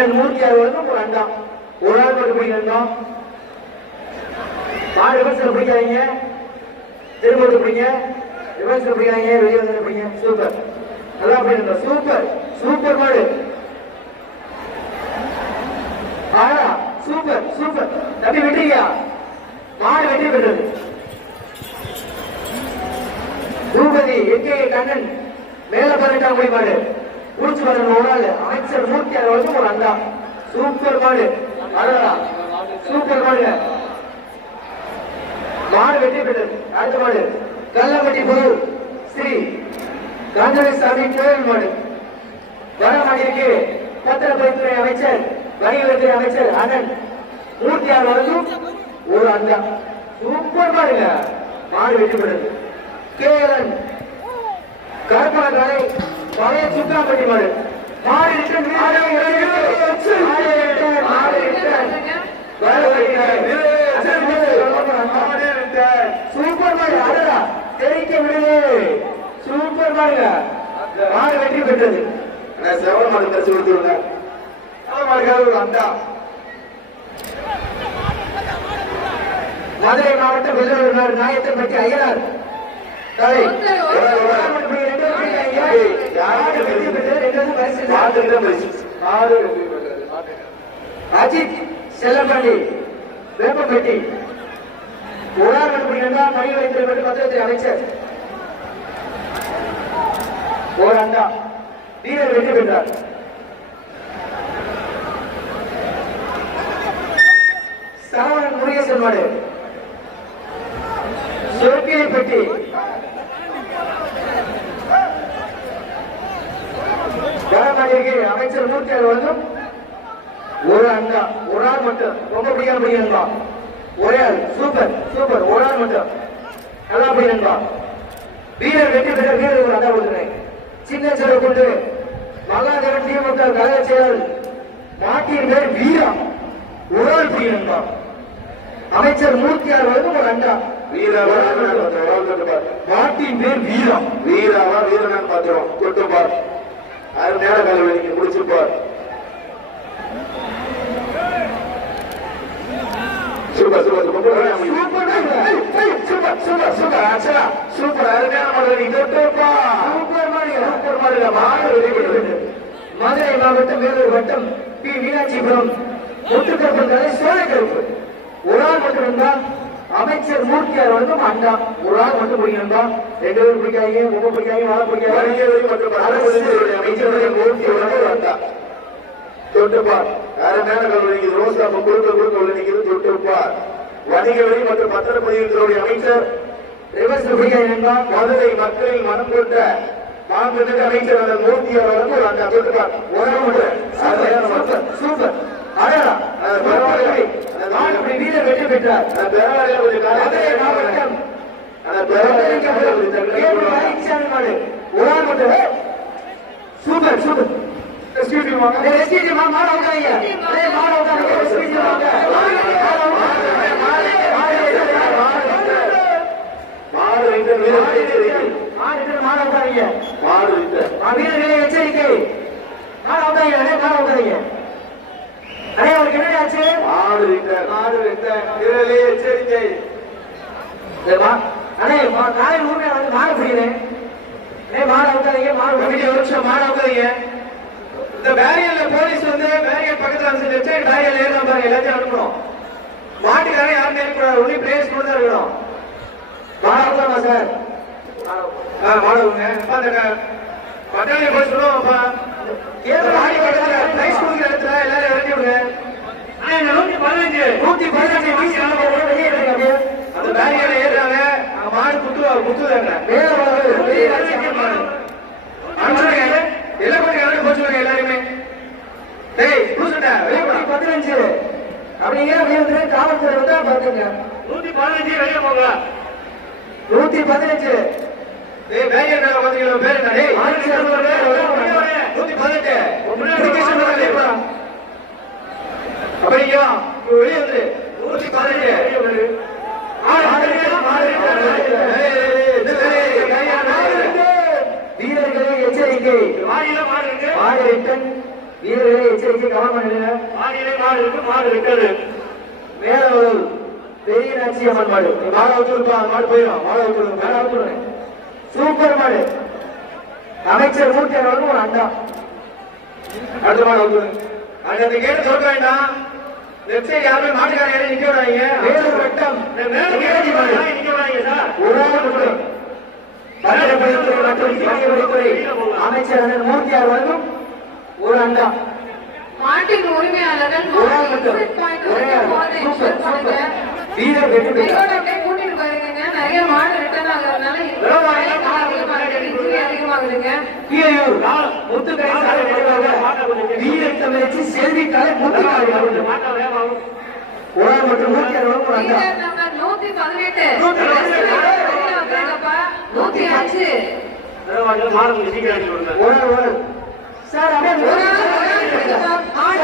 106 ஒரு அண்டா ஒரு ஆள் மட்டும் பிடிக்கணும். மாடு ரிவர்ஸ்ல பிடிக்காதீங்க, திரும்ப பிடிங்க, ரிவர்ஸ்ல பிடிக்காதீங்க, வெளியே வந்து பிடிங்க. சூப்பர், நல்லா பிடிக்கணும். சூப்பர் சூப்பர் மாடு, ஆடா சூப்பர் சூப்பர். தம்பி வெற்றியா, மாடு வெற்றி பெற்றது. பூபதி எங்கே கண்ணன் மேல 18ஆம் குடி மாடு குடிச்சு வரணும். ஒரு ஆள் அமைச்சர் மூர்த்தி அவர்களுக்கும் ஒரு அண்டா. சூப்பர் மாடு, அழகா சூப்பர் மாடு, மாடு வெற்றி பெற்றது. அடுத்த மாடு கல்லப்பட்டி பொருள் ஸ்ரீ காஞ்சனசாமி கோயில் மாடு. வர மாடிற்கு பத்திரப்பதித்துறை அமைச்சர் வணிகத்துறை அமைச்சர் அண்ணன் மூர்த்தி அவர்களுக்கும் ஒரு அண்டா. சூப்பர் மாடுங்க, மாடு வெற்றி பெற்றது. கேஎல்என் கருப்பணக்காரை பழைய சுக்காம்பட்டி மாடு. மாடு சூப்பர் மாடு, அடடா தெரிக்க விடுது. சூப்பர் மாடுங்க, மாடு வெற்றி பெற்றது. செவல மாடு பரிசு கொடுத்துருங்க. அண்டா மதுரை மாவட்டம் வெள்ளூர் நாயத்தன்பட்டி ஐயனார் தலை அஜித் செல்லப்பள்ளி வேப்பப்பட்டி மணிவளைத்துறை பத்திரத்துறை அமைச்சர் ஒரு அண்டா. வீரர் வெற்றி பெற்றார். சரவணன் முருகேசன் மாடு சொற்கியை பெட்டி வடமாடிக்கு அமைச்சர் மூர்த்தி அவர்களும் ஒரு அண்டா. ஒரு ஆள் மட்டும், ரொம்ப பிடிக்கா ஒரே ஆள். சூப்பர் சூப்பர், ஒரு ஆள் மட்டும் நல்லா பிடிக்கா. வீரர் வெற்றி பெற்ற வீரர் ஒரு அண்டா கொடுத்துறேன். சின்ன செலவு கொண்டு மல்லாதவன் திமுக கழக செயலர் மாட்டியின் பேர் வீரா, ஒரு ஆள் பிடிக்கா. அமைச்சர் மூர்த்தி அவர்களும் ஒரு அண்டா. மாட்டின் பேர் வீரா. வீராவா வீரனான்னு பாத்துறோம். தொட்டு பார், அது நேர காலம் நீங்க முடிச்சிருப்பார். Super super super super super ஆச்சா சூப்பர். அருமையான மாடு நீங்க தொட்டுப்பா. சூப்பர் மாடு, சூப்பர் மாடுங்க. மாடு வெளியிட்டு மதுரை மாவட்டம் வேலூர் வட்டம் பி மீனாட்சிபுரம் முத்துக்கருப்பன் சோழக்கருப்பு ஒரு ஆள் மட்டும் இருந்தா. அமைச்சர் மூர்த்தி அவர்களுக்கும் அண்டா. ஒரு ஆள் மட்டும் பிடிக்கணும்பா. 2 பேர் பிடிக்காதீங்க, ரொம்ப பிடிக்காதீங்க, வாழ பிடிக்காது. அமைச்சருடைய மூர்த்தி அவர்கள் அண்டா. தொட்டுப்பார், அருமையான கல்வி ரோசா குறுக்க குறுக்க உள்ளிக்கிறது. தொட்டுப்பார், வணிக வரி மற்றும் பத்திரப்பதிவுத்துறை அமைச்சர் ரிவர்ஸ் பிடிக்காதீங்க. மதுரை மக்களில் மனம் கொண்ட மாண்புமிகு அமைச்சர் அந்த மூர்த்தி அவர்களுக்கும் ஒரு அண்டா. தொட்டுப்பார், ஒரு சூப்பர் சூப்பர், அழகா வீரர் வெற்றி பெற்றார். மதுரை மாவட்டம் ஒரு ஆள் மட்டும். Super super. வீரர்களை எச்சரிக்கை, மாறாவுக்காதீங்க. அவருக்கு என்ன ஆச்சு? எச்சரிக்கை. காலையில் ஊர்ல வந்து மாடு பிடிக்கிறேன். மாடு அவுக்காதீங்க, மாடு அவுக்காதீங்க. இந்த பேரியல்ல போலீஸ் வந்து பேரியல் பக்கத்துல வச்சு பேரியல் ஏறாம பாருங்க, எல்லாத்தையும் அனுப்பணும். மாட்டுக்காரன் யாரும் இருக்கக்கூடாது, ஒன்லி பிளேஸ் கூட தான் இருக்கணும். மாடு அவுக்காமா சார்? மாடுங்க பட்டாளி போய் சொல்லுவோம்ப்பா. பிரைஸ் கொடுக்குற இடத்துல எல்லாரும் இறக்கி விடுங்க. 115 அந்த பேரியல்ல ஏறாங்க, மாடு குத்துவாங்க. எல்லாருமே 115 அப்படிங்க. காவல்துறை வந்து பாத்துங்க. 115 வெளியே போங்க. 115 பேரியல் பேர் என்ன? 118 அப்படியா? வெளியே வந்து 118 வீரர்களை எச்சரிக்கை. மாடு ரிட்டன் வீரர்களை எச்சரிக்கை கவனம் பண்ணுங்க. மாடியிலே மாடு இருக்கு, மாடு விட்டது. மேல ஒரு பெரிய நாச்சி அம்மன் மாடு. மாடு அவுத்துருப்பா, மாடு போயிடும். மாடு அவுத்துருங்க. மேல அவுத்துருங்க. சூப்பர் மாடு. அமைச்சர் மூர்த்தி அவர்களும் ஒரு அண்டா. அடுத்த மாடு அவுத்துருங்க. அந்த கேட்டு சொல்ல வேண்டாம். வெப்சைட் யாருமே மாட்டுக்கார யாரையும் நிக்க விடாதீங்க. வேலூர் வட்டம் நிக்க விடாதீங்க சார். ஒரு ஆள் மட்டும் பத்திரப்பதித்துறை மற்றும் பணியவரித்துறை அமைச்சர் அண்ணன் மூர்த்தி அவர்களும் ஒரு அண்டா. மாட்டின் உரிமையாளர்கள் ஒரு ஆள் மட்டும் ஒரே ஆள். Super super. வீரர் வெற்றி பெற்றார். கூட்டிட்டு போயிருக்கீங்க. நிறைய மாடு ரிட்டர்ன் ஆகுறதுனால அதிகமாகுதுங்க. கீழையூர் முத்துக்கரை சாலை நினைவாக வீரர் தமிழச்சி செல்வி கலை முத்துக்காரி அவர்கள் ஒரு ஆள் மற்றும் மூர்த்தி அவர்களும் ஒரு அண்டா. வீரர் நம்பர் 118 105 மாடு சீக்கிரம் அடிச்சு விடுங்க. ஒரு ஆள் சார் அப்படியே ஒரு ஆள்